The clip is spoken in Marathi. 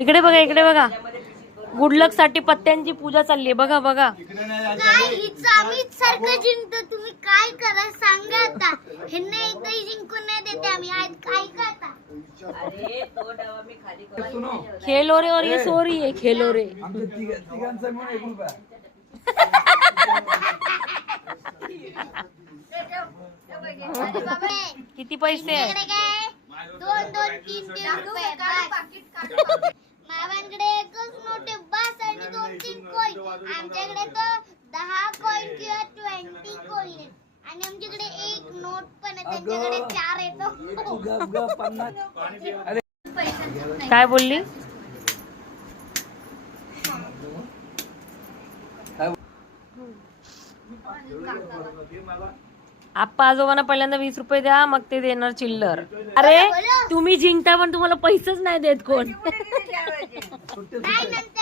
इकडे बघा, इकडे बघा. गुडलक साठी पत्त्यांची पूजा चालली. बघा बघा. आम्हीच सारखं जिंकतो. तुम्ही काय करा सांगा आता. ह्यांना एकदाही जिंकून नाही देते आम्ही. आज काय करता. खेलो रे और ये सो रही है. खेलो रे. किती पैसे आहे? 2-2, 3-3 रुपये. मामांकडे एकच नोट आहे बस आणि 2-3 कॉइन. आमच्याकडे तर 10 कॉइन किंवा 20 कॉइन आणि आमच्याकडे एक नोट पण आहे. त्यांच्याकडे 4 येतो. काय बोलली? आप्पा आजोबांना पहिल्यांदा 20 रुपये द्या, मग ते देणार चिल्लर. अरे तुम्ही जिंकता पण तुम्हाला पैसेच नाही देत कोण. नाही नंतर